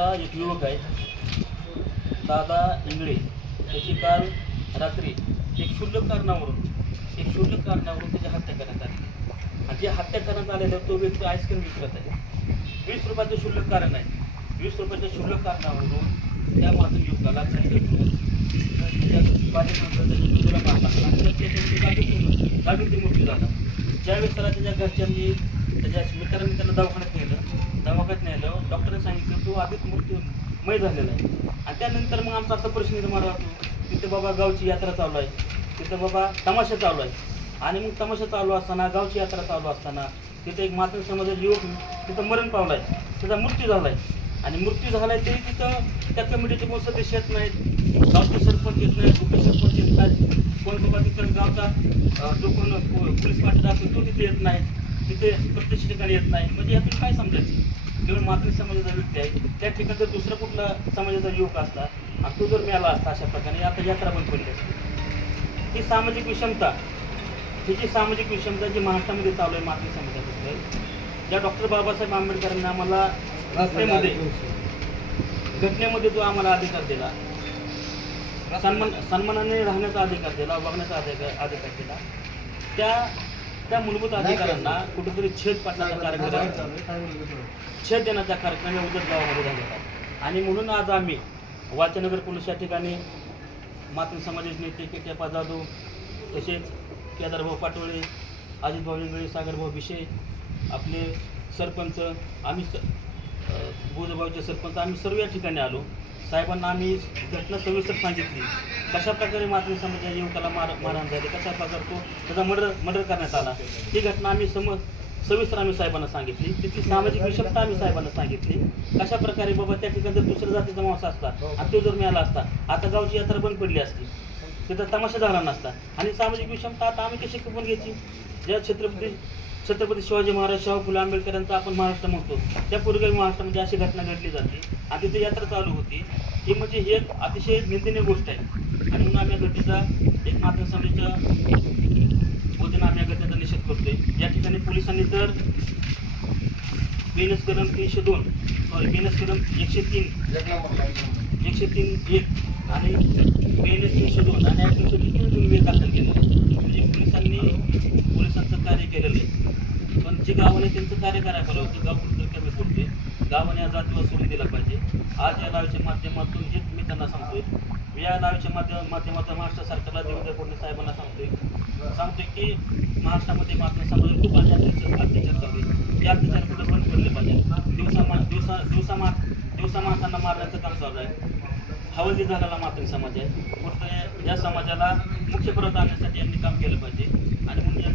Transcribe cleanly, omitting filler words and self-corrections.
नावाचा एक युवक आहे, दादा इंगळे. त्याची काल रात्री एक क्षुल्लक कारणावरून त्याची हत्या करण्यात आली. आणि जे हत्या करण्यात आलेलं तो व्यक्ती आईस्क्रीम विकत आहे. 20 रुपयाचं क्षुल्लक कारण आहे. 20 रुपयाच्या क्षुल्लक कारणावरून त्या मात्र युवकाला जागीच मृत्यू झाला. ज्यावेळेस त्याला त्याच्या घरच्यांनी त्याच्या मित्रांनी त्याला दवाखान्यात नेलं. डॉक्टरने सांगितलं तो आधीच मृत्यूमय झालेला आहे. आणि त्यानंतर मग आमचा असा प्रश्न निर्माण होतो, तिथे बाबा गावची यात्रा चालू आहे, तिथं बाबा तमाशा चालू आहे. आणि मग तमाशा चालू असताना, गावची यात्रा चालू असताना तिथे एक मातंग समाजाचा युवक तिथं मरण पावला आहे, त्याचा मृत्यू झाला आहे. आणि मृत्यू झाला आहे तरी तिथं त्या कमिटीचे कोण सदस्य येत नाहीत, गावचे सरपंच येत नाहीत, उपसरपंच येत नाहीत, कोण बाबा तिथं गावचा जो कोण पोलीस पाटील असतो तो तिथे येत नाही, तिथे प्रत्यक्ष ठिकाणी येत नाही. म्हणजे यातून काय समजायचं, केवळ मातंग समाजाचा व्यक्ती आहे, त्या ठिकाणी जर दुसरा कुठला समाजाचा युवक असता आणि तो जर मिळाला असता अशा प्रकारे आता यात्रा बंद पडली असते. ही सामाजिक विषमता, ही जी सामाजिक विषमता जी महाराष्ट्रामध्ये चालू आहे मातंग समाजाबद्दल, ज्या डॉक्टर बाबासाहेब आंबेडकरांनी आम्हाला घटनेमध्ये जो आम्हाला अधिकार दिला, सन्मानाने राहण्याचा अधिकार दिला, वागण्याचा अधिकार दिला, त्या मूलभूत अधिकारांना कुठेतरी छेद पाडण्याचा कार्यक्रम, छेद देण्याचा कार्यक्रम या उदत गावामध्ये झालेला आहे. आणि म्हणून आज आम्ही वाचनगर पोलीस या ठिकाणी मातंग समाजाचे नेते केट्याप्पा जाधव, तसेच केदारभाऊ पाटोळे, अजितभाऊ इंगळे, सागरभाऊ भिशे, आपले सरपंच, आम्ही बोजगावचे सरपंच, आम्ही सर्व या ठिकाणी आलो. साहेबांना आम्ही घटना सविस्तर सांगितली, कशा प्रकारे मातंग समाजाच्या युवकाला मारहाण झाली, कशा प्रकारे त्याचा मर्डर करण्यात आला, ही घटना आम्ही सविस्तर आम्ही साहेबांना सांगितली. तिथली सामाजिक विषमता आम्ही साहेबांना सांगितली, कशा प्रकारे बाबा त्या ठिकाणी जर दुसऱ्या जातीचा माणूस असता आणि तो जर मिळाला असता, आता गावची यात्रा बंद पडली असती, तिथं तमाशा झाला नसता. आणि सामाजिक विषमता आता आम्ही कशी खपून घ्यायची? ज्या छत्रपती शिवाजी महाराज, शाहू फुले आंबेडकरांचा आपण महाराष्ट्र म्हणतो, त्या पूर्वी महाराष्ट्रामध्ये अशी घटना घडली जाते आणि तिथे यात्रा चालू होती, ही म्हणजे ही एक अतिशय निंदनीय गोष्ट आहे. आणि म्हणून आम्ही या घटनेचा एक मातंग समाजाच्या वतीनं आम्ही या घटनेचा निषेध करतोय. या ठिकाणी पोलिसांनी तर BNS कलम 302, BNS कलम 103(1) आणि BNS 302 आणि 303 गुन्हे दाखल केले. म्हणजे पोलिसांचं कार्य केलेलं आहे. पण जे गावाने त्यांचं कार्य करायला पाहिजे होतं, गाव कुठं कमी पडते, गावाने या जातीवर सोडून दिला पाहिजे. आज या लाईव्हच्या माध्यमातून हेच मी त्यांना सांगतोय, या लाईव्हच्या माध्यमातून महाराष्ट्र सरकारला, देवेंद्र फडणवीस साहेबांना सांगतोय की महाराष्ट्रामध्ये मातंग समाजावर खूप अत्याचार चालू आहे. या अत्याचार कुठं बंद पडले पाहिजे. दिवसा माणसांना मारण्याचं काम चालू आहे. हवालदिल झालेला मातंग समाज आहे. कुठं या समाजाला मुख्य प्रवाहात आणण्यासाठी यांनी काम केलं पाहिजे. आणि म्हणून या